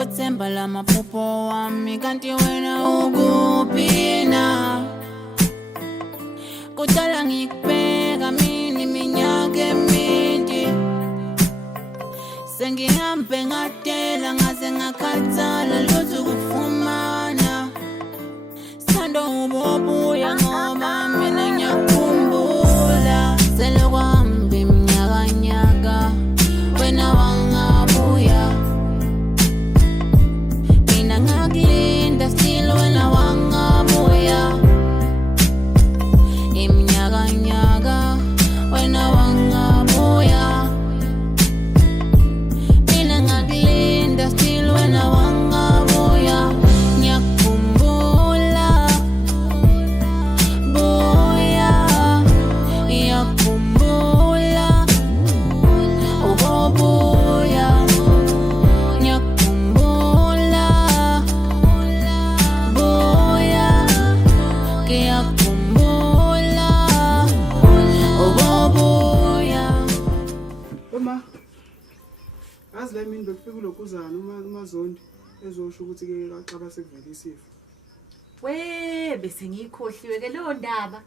Othemba lamaphupho wami kanti wena ukupina. Kudala ngikubheka mina iminyaka emide. Sengihambe ngadela ngaze ngakhathala lutho ukufumana. Sithando ubobuya ngoba mina ngiyakhumbula. Selokhambe iminyakanyaka wena wangabuya. Mina ngakulinda still wena wangabuya. Iminyakanyaka wena wangabuya. Mina ngakulinda still wena wangabuya. Ngiyakhumbula buya. Ngiyakhumbula ubobuya. Ngiyakhumbula buya. Ngiyakhumbula ubobuya. Uma azi la mina bekufika ulokuzana umazondi ezosho ukuthi ke xaba sekuvela isifo. We bese ngikhohliwe ke leyo ndaba.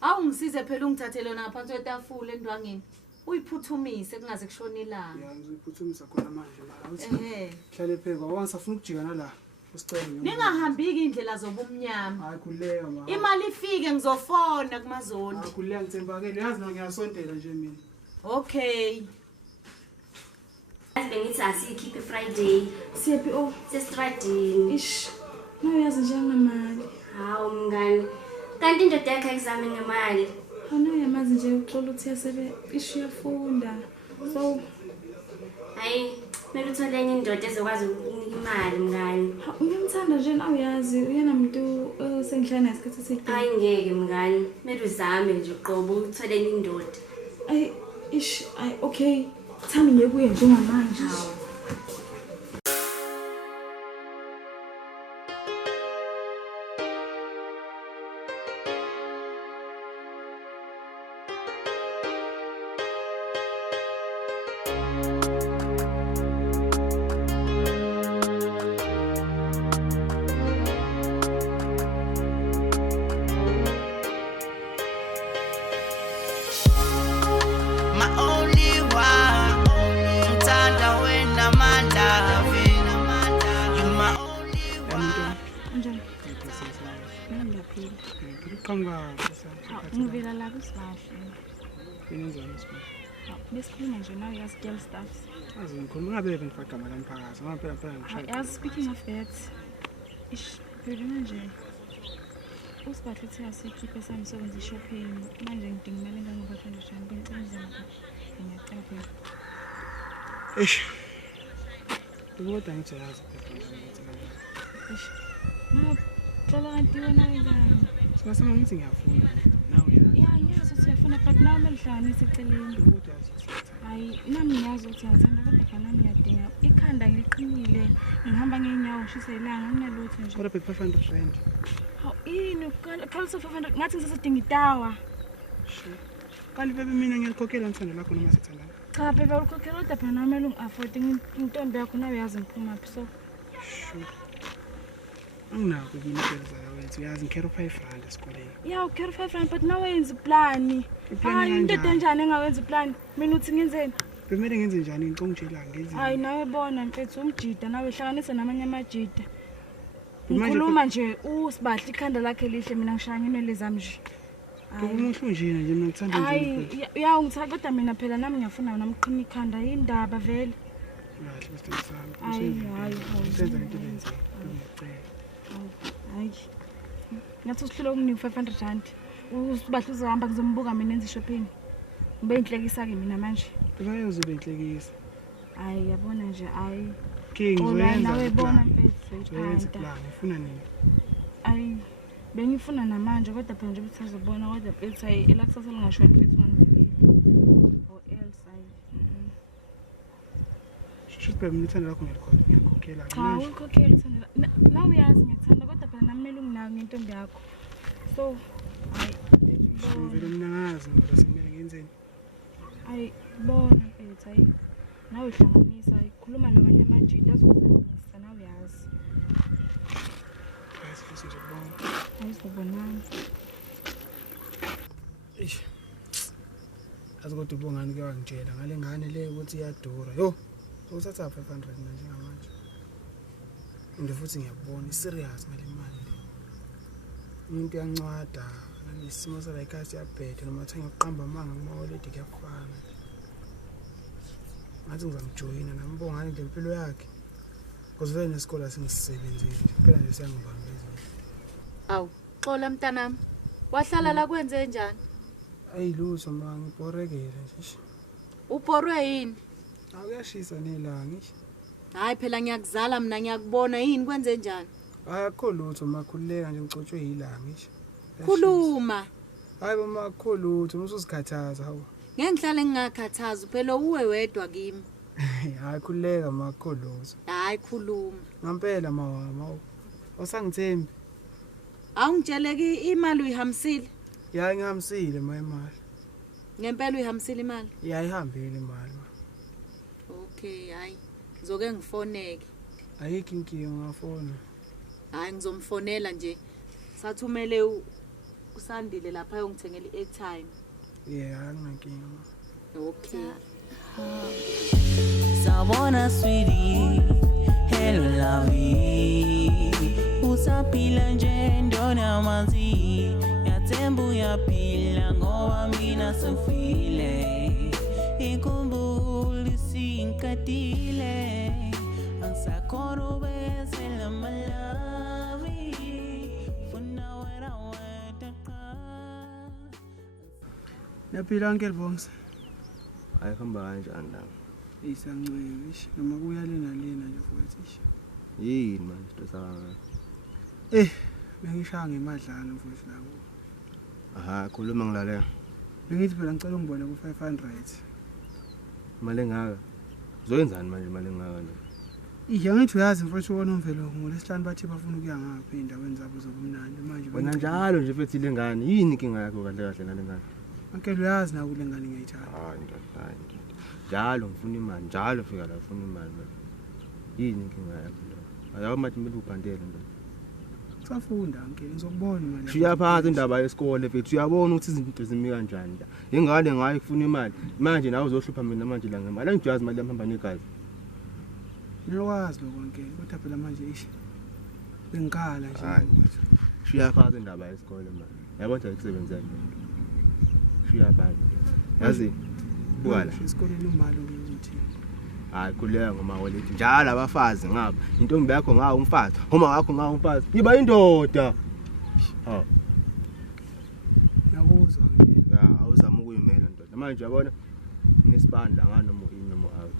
Hawu ngisize phela ungithathele yona ngaphansi kwetafula endwangeni. Uyiphuthumise kungaze kushone ilanga. Ya ngizophuthumisa khona manje mara uthi hlale pheka wangisafuna ukujika nala usicela ngiyo. Ningahambi ke indlela zobumnyama. Hayi khuleka ma. Imali ifike ngizofona kumazondi. Hayi khuleka ngithembakele yazi na ngiyasondela nje mina. Okay. Bengithi asikhiphe Friday. Siyephi oh Sesiradini. ish nawe yazi njengamali Hawu mngani. Kanti indoda yakhe exam ngemali. awunayo yamazi nje uxola ukuthi yasebe ish uyafunda so Hayi, mele uthole enye indoda ezokwazi ukunika imali mngani. uyamthanda nje nawe yazi uyena muntu sengihlala nesikhathi eside Hayi ngeke mngani. Mele uzame nje uqobo uthole enye indoda. ay ish ay okay thami ngekuye njengamanje My only one, ngithanda wena my loving. You my only one. njani ngiyaphila Uqhanga ngivela la kusibahle inenzani isifo. besikhuluma nje nawe yazi girl stuffs Azi ngikhuluma ngabe ngifaqama la mphakathi. Ngoba phela ngishaya. as speaking of that ish phela manje usibahle uthi asikhiphe sami sokwenza shopping manje ngidinga imali engangoba 200 rand bengicela ngizama ngiyacela phela Eish. Ubona ngithi yazi phela. ish na cela kanti wena wenzani Singasema ngithi ngiyafunda. Nawe yazi. ya ngiyazi ukuthi uyafuna but nawe kumele uhlanganise eceleni Ubona yazi. hayi nami ngiyazi ukuthi ngiyazithanda kodwa phela nami ngiyadinga ikhanda ngiliqinile ngihamba ngeenyawo ngishisa ilanga nginalutho nje Kodwa phela 500 rand. hawu ini khalisa 500 ngathi ngisasedinga itawa Kanti bebe mina ngiyalikhokhela ngithanda lakho noma sithandana. cha phela ukhokhela kodwa phela nami kumele ungi-afford intombi yakho nawe yazi ngiphumaphi so Sure. Anginako ibinibheli zakawethu uyazi ngikhera 5 rand esikoleni. ya ukhera 5 rand but nawe yenza iplani Iplani hayi into kanjani? enjani engawenza iplani mina uthi ngenzeni Bemele ngenze njani ngicongitshela ngenze. hayi nawe bona mfethu umjida nawe hlanganise namanye amajida Manje ngikhuluma nje usibahle ikhanda lakhe lihle mina ngishaya ngenwele zami nje umuhle nje nje mina ngithanda nje. hayi ya ungithanda kodwa mina phela nami ngiyafuna namqhina ikhanda yindaba vele Kahle besithandana. hayi Senza into ebenzile. Ngiyacela. hayi ngathi usihlule ukunika 500 rand usibahle uzohamba ngizombuka mina enze shopping ngibe inhlekisa ke mina manje Bayozobe inhlekisa. hayi yabona nje hayi King zoyenza. nawe bona mfethu Zoyenza iphanda plan. Ufuna nini? hayi bengifuna namanje kodwa phela nje uthazobona kodwa mfethu hayi elakusasa lingashoni mfethu ngangibili or else hayi Shiphe mina ithanda lakho ngiyakhokhela. cha ukhokhela uthanda nawe uyazi ngiyethanda kodwa phela nami kumele unginake ngentombi yakho so hayi Ngivele mina ngazi ngoba sekumele ngenzeni. hayi bona mfethu hayi nawe hlanganisa ikhuluma namanye amajita azokuzalisa nawe uyazi. Futhi nje bonke. Ayizobonana. Azikodwa ubongani ke wangitshela ngale ngane le ukuthi iyadura. Yo, usatha 500 manje ngamanje. Inde futhi ngiyabona iserious ngale mali le. Umuntu uyancwada, nesimo sala ekhaya siyabhedha noma thenga uqamba amanga kuma-wallet kuyafana. Ngathi ngizamjoyina nambongani le mpilo yakhe. Because vele nesikole asingisebenzile. Phela nje siyangibambezela. Awu, xola mntanami. Wahlala la kwenze njani? Ayilutho ma ngiborekile nje. Uporwe yini? Awuyashisa nelanga nje. Hayi phela ngiyakuzala mina ngiyakubona yini kwenze njani? Akho lutho makhululeka nje ngicotshwe yilanga nje. Khuluma. Hayi mama akho lutho usuzikhathaza hawo. Ngeke ngihlale ngingakhathazi phela uwe wedwa kimi. Hayi khululeka makho lutho. Hayi khuluma. Ngampela mama. Osangithembi. Awungitsheleki imali uyihambisile? Ya ngihambisile imali. Ngempela uyihambisile imali? Ya ihambile imali. Okay, hayi. Ngizoke ngifoneke. Ayikho inkinga ngafona. Hayi ngizomfonela nje. Sathumele usandile lapha ayongithengela i-airtime. Yeah, anginankinga. Okay. Sabona sweetie, hello lovey. Usapila nje ndona manzi. Yatembu yapila ngoba mina sufile. Ikumbuli sinkatile. Angisakhono bezela malawi. Funa wena wetaka. Yaphila Uncle Bongs. Ayihamba kanjani la? Isancwebe ish noma kuya lena nje futhi. Yini manje sitosanga? Bengishaya ngemadlana futhi la. Aha, khuluma ngilalela. Bengithi phela ngicela ungibone ku 500. Imali engaka? Uzoyenzani manje imali engaka nje? Ngithi uyazi mfowethu wona umvelo ngolesihlanu bathi bafuna ukuya ngapha endaweni zabo zobumnandi manje. Wena njalo nje fethi le ngane, yini inkinga yakho kahle kahle nale ngane? Uncle uyazi na kule ngane ngiyayithanda. Hayi ndoda. Njalo ngifuna imali, njalo fika la ufuna imali. Yini inkinga yakho ndoda? Ayawu manje kumele ubhandele ndoda. Safunda Uncle ngizokubona imali. Shiya phansi indaba yesikole fethu uyabona ukuthi izinto zimi kanjani la. Ingane ngayo ifuna imali. Manje nawe uzohlupha mina manje la ngemali. Angijazi imali yamhamba negazi. Niyakwazi lokho Uncle kodwa phela manje ish. Bengikhala nje. Shiya phansi indaba yesikole manje. Yabona ukuthi ayikusebenzele. Shiya phansi. Yazi buwala. Isikoleni umali ukuthi. Hayi khuleka ngoma waleti njalo abafazi ngapha intombi yakho ngawo umfazi uma wakho ngawo umfazi iba indoda ha Yakuzwa Uncle. ya awuzama ukuyimela ndoda manje uyabona nesibandla nganoma inoma out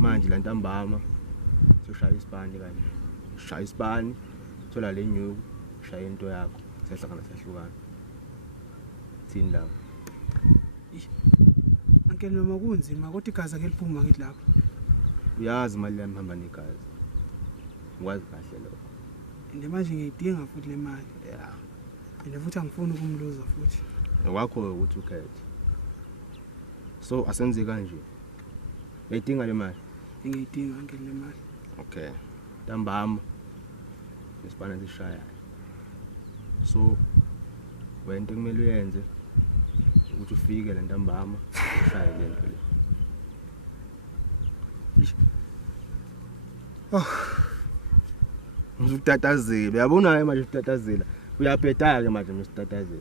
manje la ntambama soshaya isibani kanje shaya isibani thola le nyuku shaya into yakho sehlangana sehlukana thini la Uncle noma kunzima kodwa igazi ake liphuma ngithi lapha. uyazi imali yami ihamba negazi ngikwazi kahle lokho Ende manje ngiyidinga futhi le mali. ya Ende futhi angifuni ukumluza futhi. nokwakho ukuthi ukhethe so asenze kanje uyidinga le mali Ngiyidinga Uncle le mali. okay ntambama nesibana sishaya so wena kumele uyenze ukuthi ufike la ntambama ushaye le nto le usutatazela uyabona manje usutatazela uyaphetha ke manje usutatazela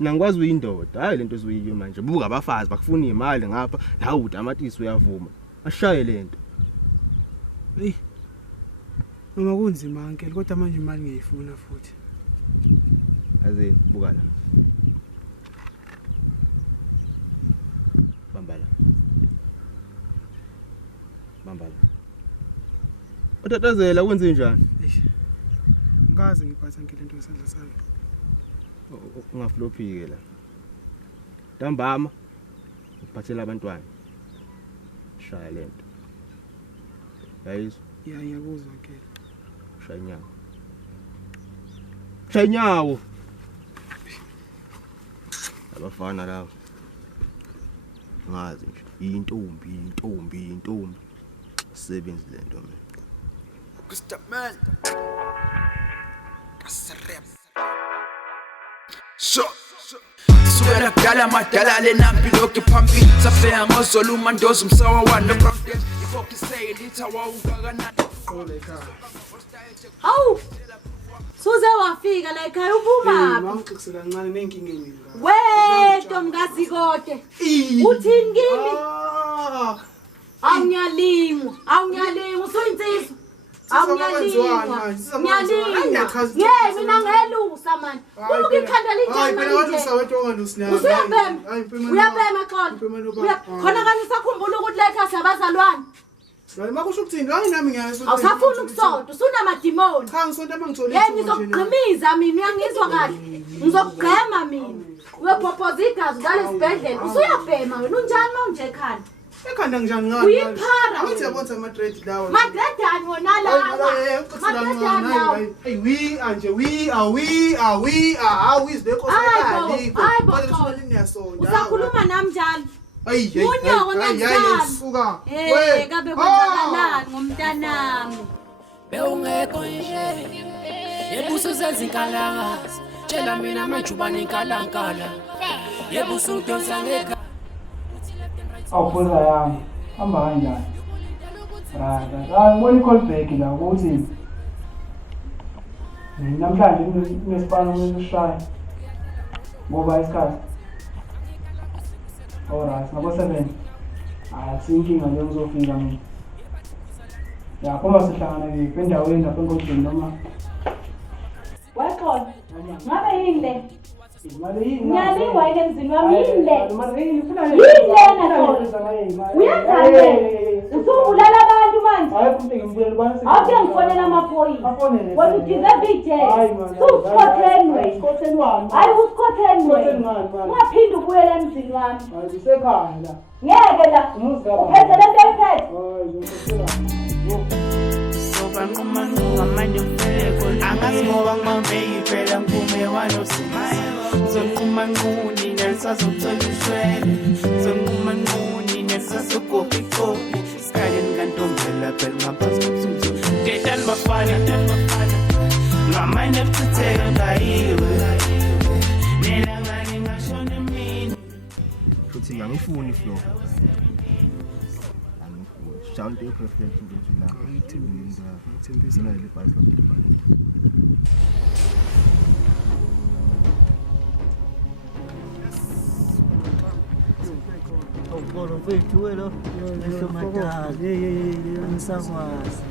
mina ngikwazi uyindoda hayi lento ezoyiyo manje buka abafazi bakufuna imali ngapha nawe utamatisi uyavuma ashaye lento Noma kunzima Uncle kodwa manje imali ngiyifuna futhi. azeni buka la bambala utatazela wenze njani Ngikaze ngiphatha Uncle into esandla sami. ungaflophike la ntambama uphathela abantwana shaya lento yayizwa Ya ngiyakuzwa Uncle. shaya inyawo abafana lawo ngazi nje intombi sebenzi lento mina Mr. Man kasrep Sukela kudala madala lenampi lokhu phambili safeya ngozolo umandoza umsawa wano prophet ifoki say litha wawungakanani Hawu Suze wafika la ekhaya ubuma mangixisela kancane nenkinga engini we Ntomkazi kodwa uthini kimi awunyalingwa usuyinsizwa awunyalingwa mina ngelusa manje ubuka ikhanda linjani uyabhema xolo khona kanye usakhumbula ukuthi la ekhaya sabazalwane Wena makusho ukuthini hayi nami ngiyasho awusafuna ukusonto usunamadimoni cha ngisonto mangithole ngizokugqimiza mina uyangizwa kahle ngizokugqema mina uyepropose igazi ngalesibhedlela usuyabhema wena unjani manje ekhanda ekhanda njani ngani uyiphara athi yabona ama-dread lawa madredani wona lawa we anje we are izibekho sekhaliko kodwa niyasonda usakhuluma nami njalo Unyoko ngiyasuka kabe kwenzakalani ngomntanami Bewungekho nje yebuso zenza inkalakazi tshela mina manje ubani inkalankala yebuso udonsa ngeka awubuza yami hamba kanjani ngibona i-call back la ukuthi namhlanje kunesipano esishaya ngoba isikhathi alright ngabo 7 asinkinga nje ngizofika mina ya phuma sihlangana ke endaweni lapha enkodini noma Waxolo ngabe yini le imali yini ngiyalingwa ile mzini wami yini le imali yini ufuna uyenzani usubulala abantu manje hayi kumbe ngimbulela bani awuke ngifonela amaphoyisa wena udeserve ijele usikhotheni hayi usikhotheni ungaphinde ubuyele emzini wami usekhaya la ngeke la uphethe lento ephethe Sobanquma manje mfele angazi ngoba ngibambe iphela ngiphume wanosima zonquma nquni nesazothola ushwele zonquma nquni nesasokopi kopi skale ngantombela phela ngaphansi komsuzu ngedan bafana ngamanye futhela ngayiwe nena ngani ngashona mina futhi angifuni flow Chante perfect ukuthi la ngithembisa la ile bhasi Awubona mfethu wena lesomatali angisakwazi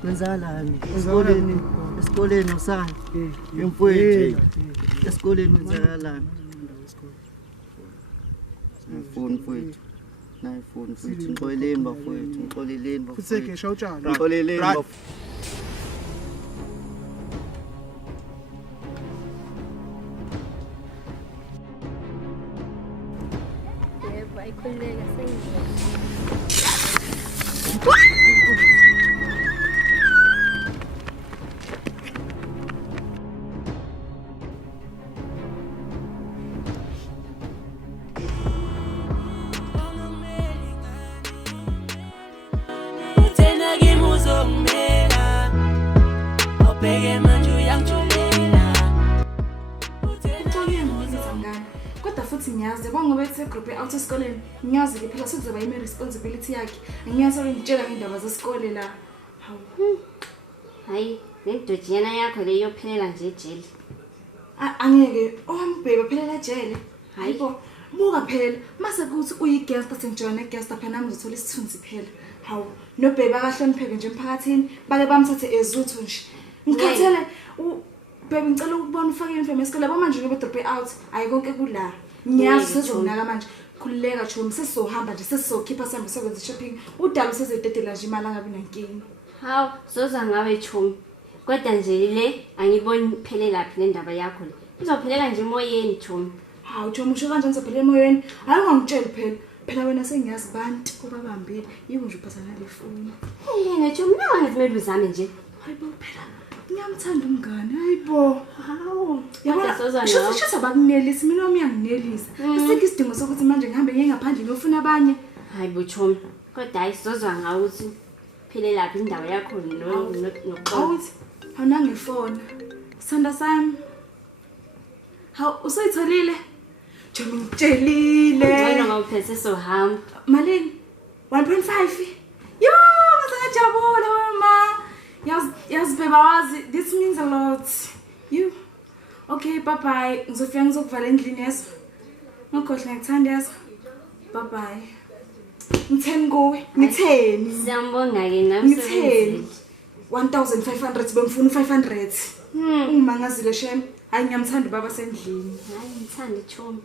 kwenzalani esikoleni usana emfowethu esikoleni kwenzakalani phone mfowethu nayi phone mfowethu ngixoleleni bafowethu futhi shawutshana ngixoleleni Ikhululeka sengizwa. Tena ngimuzongimela Obheke manje uyangijulela Kodwa futhi ngiyazi ngoba ethe group out esikoleni ngiyazi ke phela sekuzoba ime responsibility yakhe angiyazi ngitshela ngendaba zesikole la hawu Hayi ngidojiyana yakho leyo phelela nje ejele angeke ohambebe phelela ejele hayibo buka phela mase kuthi uyiguest asenjoyina guest phela nami ngizothola isithunzi phela hawu nobhebe akahlonipheke nje emphakathini bake bamthathe ezuthu nje ngikhathele Baby ngicela ukubona ufake uniform yesikole yabo manje ngibe drop out ayi konke kula ngiyazi sezonaka manje khulileka chomi sesizohamba nje sesizokhipha sambe sokwenza shopping udala usezededela nje imali angabi nankingi hawu soza ngawe chomi kodwa nje le angiboni phelela laphi le ndaba yakho le izophelela nje emoyeni chomi hawu chomi usho kanjani izophelela emoyeni hayi ungangitsheli phela wena sengiyazi bantu kubabambile yiko nje uphathana le phone yena chomi nawe ngivumela uzame nje hayibo phela Ngiyamthanda umngane, hayibo. Hawu. Yabona, Kodwa Sozwa shuthi abakunelisi, mina wami uyanginelisa. Isikho isidingo sokuthi manje ngihambe ngiye ngaphandle ngiyofuna abanye. Hayi bochomi. Kodwa ayisozwa ngawo ukuthi phele laphi indawo yakho noqobo. Awuthi awunangifona. Sanda sami. Hawu usuyitholile? Chomi ngitshelile. Wena ngawuphethe sohamba. Malini? 1.5. Yo, ngiyajabula mama. Yazi beba wazi, this means a lot. You. Okay, bye bye. Ngizofika ngizokuvala endlini yazo. Ngikhohle ngikuthanda yazo. Bye bye. Ngitheni kuwe? Ngitheni? Siyambonga ke nami Ngitheni? 1500 bengifuna 500. Uma ngazile shem. Hayi ngiyamthanda baba sendlini. Hayi ngithanda chomi.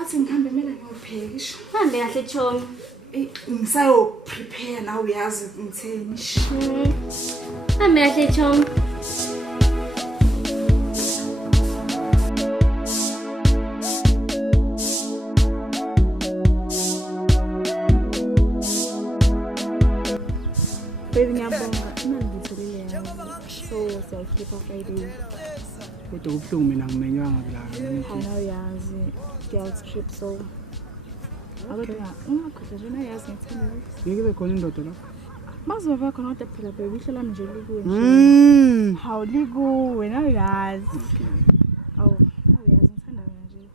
Athi ngihambe mina ngiyophekisha. Hambe kahle chomi. Ngisayo prepare nawe uyazi ngitheni. Hambe kahle chomi. Baby ngiyabonga imali ngitholile yayo. So siyayikhipha Friday. Kodwa kubuhlungu mina ngimenywanga kulana. Hayi yazi girls trip so. Akodwa ungakhohlwa nje nayazi ngithanda. Ngeke be khona indoda la. Mazoba khona kodwa phela baby ihlela nje likuwe nje. Hawu likuwe nayazi. Awu yazi ngithanda wena nje.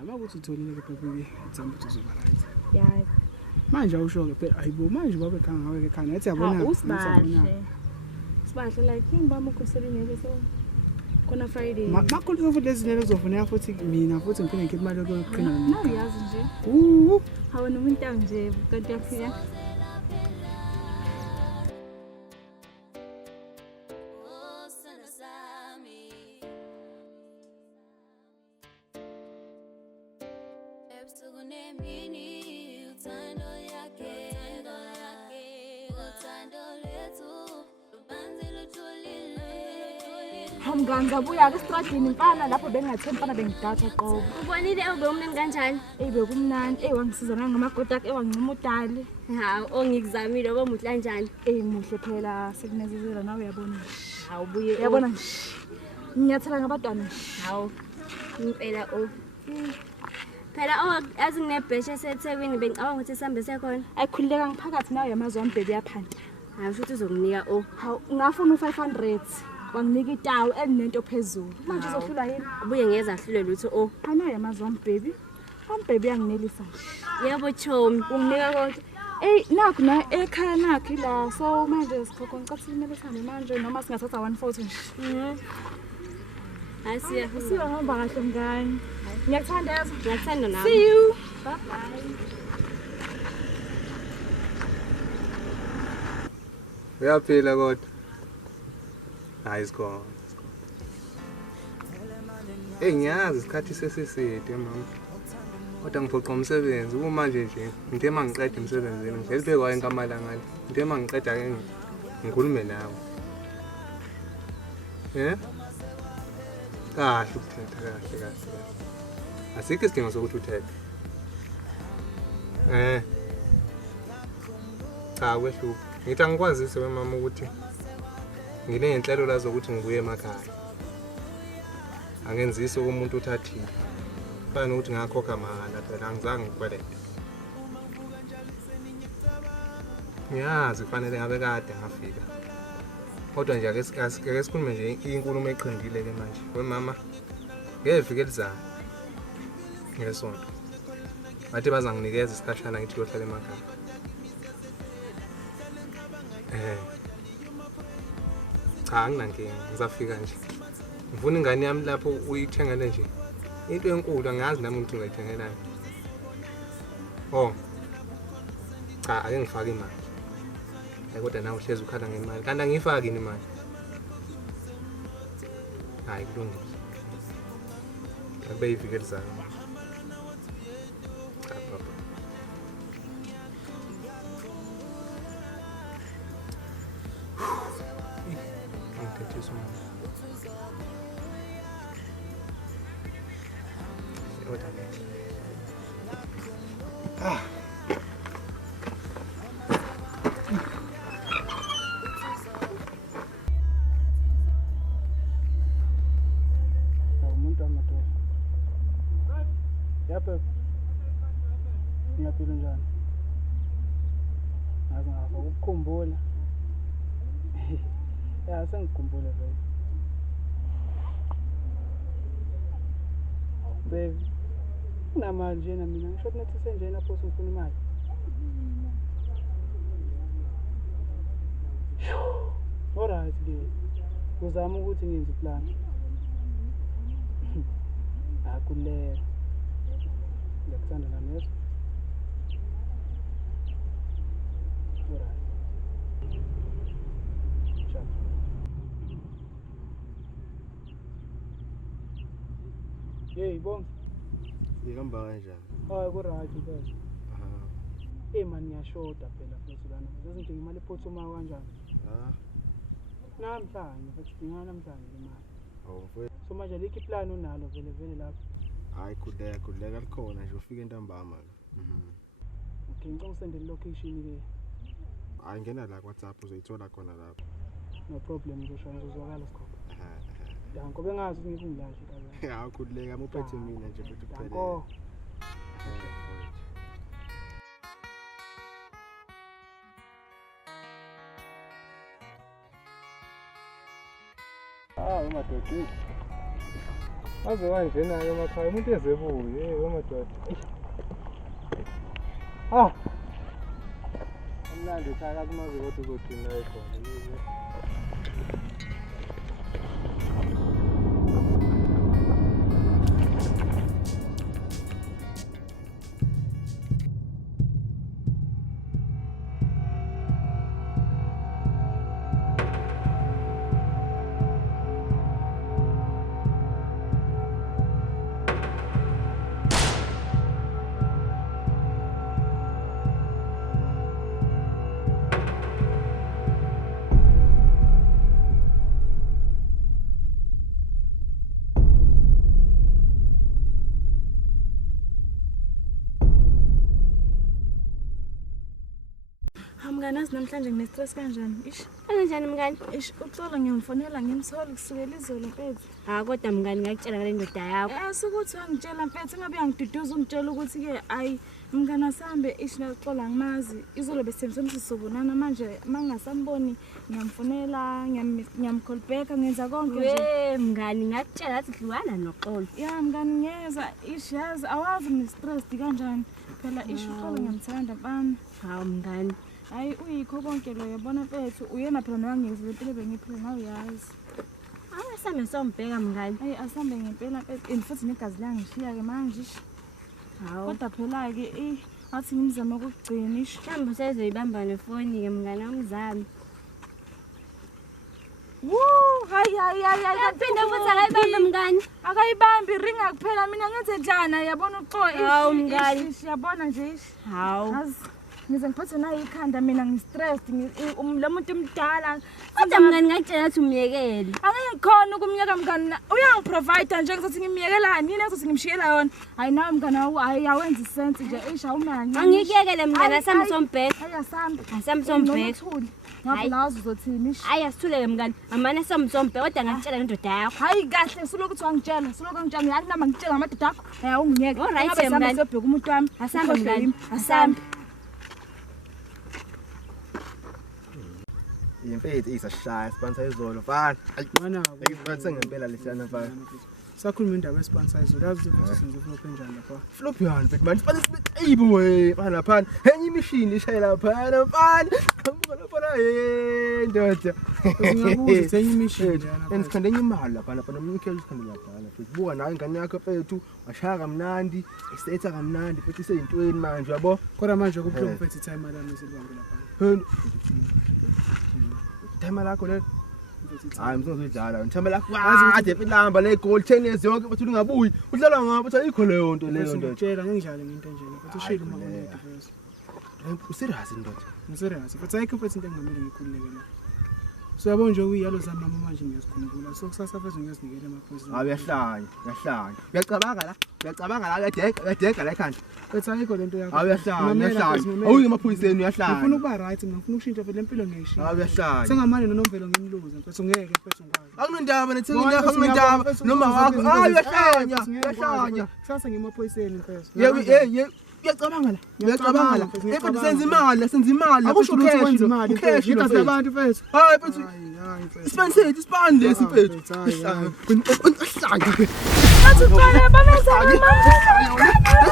Abakuthi utholile ke baby, uthamba ukuthi uzoba right. Yeah. Manje awusho ke phela ayibo manje babe khanga ngawe ke khana ethi yabona. Usibahle. Sibahle like ngibamba ukhoselini ke so. Kona Friday. Makhulu futhi lezi lelo zofuneka futhi mina futhi ngiphinde ngikhiphe imali yokuqina mina. Nayazi nje. Hawu nomuntu nje kanti yakufika. Hamganza buya ke stradini mfana lapho bengathembi mfana bengidatha qobo. Ubonile ube umnene kanjani? Bekumnandi wangisiza ngamagoda akhe wangincuma udali. Hawu ongikuzamile omuhle kanjani? Muhle phela sekunezezela nawe uyabona. Hawu buye Uyabona nje. Ngiyathela ngabantwana. Hawu impela phela azi nginebheshe eseThekwini bengicabanga ukuthi sihambe sekhona. Ayikhulileka ngiphakathi nawe yamazwi wami baby yaphanda. Hawu futhi uzonginika Hawu ngafuna u500. Wanginika itawu elinento phezulu. Manje uzohlula yini? Ubuye ngeza ahlule lutho Hana yamazwi wami baby. Wami baby yanginelisa nje. Yebo chomi. Unginika konke. Nakho na ekhaya nakho la so manje sikhokho ngicabanga kumele sihambe manje noma singathatha 1 photo nje. Asiya. Sihamba kahle mngani. Ngiyakuthanda yazi. Ngiyakuthanda nawe. See you. Bye bye. Uyaphila kodwa. Hayi sikhona. Ngiyazi isikhathi sesiside mama. Kodwa ngiphoqa umsebenzi manje nje ngithe mangiqeda umsebenzini nje libekwa enkamala ngale. Ngithe mangiqeda ke ngikhulume nawe. Kahle ukuthetha kahle. Asikho isidingo sokuthi uthethe. Cha kwehluka. Ngithi angikwazise mama ukuthi nginenhlelo la zokuthi ngibuye emakhaya. Angenzisi umuntu uthathile. Fana ukuthi ngakhokha mahhala phela angizange ngikwelete. Ngiyazi kufanele ngabe kade ngafika. Kodwa nje ake sikhulume nje inkulumo eqindile ke manje. Wemama ngevike elizayo. Ngesonto. Bathi bazanginikeza isikhashana ngithi yohlala emakhaya. Cha nginankinga ngizafika nje. Ngifuna ingane yami lapho uyithengele nje. Into enkulu angazi nami ukuthi ngiyithengelani. Cha ake ngifake imali. Kodwa nawe uhlezi ukhala ngemali. Kanti angifaki ini imali. Hayi kulungile. Akube ivike elizayo. Cha baba. Ngithethe Ngiyaphila njani? Ngaze ngafa ukukhumbula. Ya sengikhumbule vele. Baby. Unamali njena mina ngisho ukuthi senjena phosi ngifuna imali. Alright ke. Uzama ukuthi ngenze iplan. Akule. Ngiyakuthanda namezwe. Alright. Ciao. Hey, Bongs. Ihamba kanjani? Hayi ku-right mfethu. Man ngiyashoda phela mfethu lana. Ngizodinga imali ephuthuma kanjani? Namhlanje mfethu ngidinga namhlanje imali. Mfethu. So manje likho iplan onalo vele lapho. Hayi khudeka likhona nje ufika entambama la. Okay, ngicela usendele location ke. Hayi ngena la WhatsApp uzoyithola khona lapho. No problem ngizoshaya ngizozwakala sikhona. Danko bengazi ukuthi ngikungilashe kahle. Ya khudeka muphethe mina nje futhi kuphela. Danko. Madoda. Aze kanjena-ke emakhaya umuntu ezebuye madoda. Amnandi uthakathi maze kodwa uzogcina ekhona. Mngani azi namhlanje ngine-stress kanjani? Ish. Kanjani mngani? Ish uxola ngiyamfonela ngimthola kusukela izolo mfethu. Kodwa mngani ngakutshela ngale ndoda yakho. Sukuthi wangitshela mfethu ngabe yangiduduza ungitshela ukuthi ke ayi mngani asambe ish naxola ngimazi. Izolo besithembise sizobonana manje mangasamboni ngiyamfonela ngiyamcall back ngenza konke nje. Mngani ngakutshela athi dlwana noxolo. Ya mngani ngiyeza ish yazi awazi ngine-stress kanjani. Phela ish uxola ngiyamthanda mfana. Hawu mngani. Hayi uyikho konke lo yabona mfethu uyena phela nowangizile impilo bengiphila nawe uyazi. Asambe sombheka mngani. Hayi asambe ngempela mfethu futhi negazi langishiya ke manje. Hawu. Kodwa phela ke athi ngimzama ukugcina ish. Mhlawumbe usezoyibamba nefoni ke mngani wamzami. Hayi Yaphinde futhi akayibambe mngani. Akayibambi ringa kuphela mina ngenze njani yabona uxoxe. Hawu mngani. Yabona nje ish. Hawu. Ngize ngiphathe nayo ikhanda mina ngistressed lo muntu mdala. Kodwa mngani ngakutshela ukuthi umyekele. Angeke ngikhona ukumyeka mngani. Uyangiprovide nje ngizothi ngimyekelani yini ngizothi ngimshiyela yona. Hayi nawe mngani ayenza isense nje ish awumanye. Angikuyekele mngani asambe sombheka. Hayi asambe. Asambe sombheka. Ngabe lazo uzothini ish. Hayi asithuleke mngani. Amane sombheka kodwa ngakutshela ngendoda yakho. Hayi kahle sulokuthi wangitshela ngitshela yathi nama ngitshela ngamadoda akho. Hayi ungiyeke. Alright mngani. Sobheka umuntu wami. Asambe mngani. Asambe. Imfethu isashaya sponsor izolo mfana. Mana ayiphathe ngempela lesiyana mfana. Sakhuluma indaba yesponsor izolo. Yazi ukuthi senze flop enjani lapha. Flop yani mfethu manje sponsor ayibo we mfana lapha. Enye imishini ishayela lapha mfana. Lapha ndoda. Ngiyabuza senye imishini yana. Engikhande enye imali lapha nomnikelo isikhande lapha mfethu. Buka nawe ingane yakho mfethu washaya kamnandi, isetha kamnandi futhi iseyintweni manje yabo. Kodwa manje kuphela mfethu time yami esilibambe lapha. Time lakho le hayi msozojala ngithemba lakho ade filamba le goal tennis yonke futhi ungabuyi udlala ngapha uthi ayikho leyo nto ngitshela ngingidlale ngento enjena futhi ushilo uma unede first userious ndoda ngiserious futhi ayikho futhi into engamele ngikhululeke la so yabo nje uyalo zami mama manje ngiyasikhumbula so kusasa futhi ngiyazinikela amaphoyisa uyahlanya uyacabanga la uyadeka la ekhanda futhi ayikho lento yakho uyahlanya awuyi emaphoyiseni uyahlanya ngifuna ukuba right ngifuna ukushintsha vele impilo ngiyishintsha uyahlanya sengamane nonomvelo ngimluza mfethu ngeke mfethu ngikwazi akunendaba nethenga akunendaba noma wakho uyahlanya sasa ngimaphoyiseni mfethu Uyacabanga la. Mfethu senza imali. Akusho ukuthi wenza imali. Cash Igazi labantu mfethu. Hayi mfethu. Hayi mfethu. Isipani lesi mfethu. Hayi. Ihlanga. Athi khona bameza mama.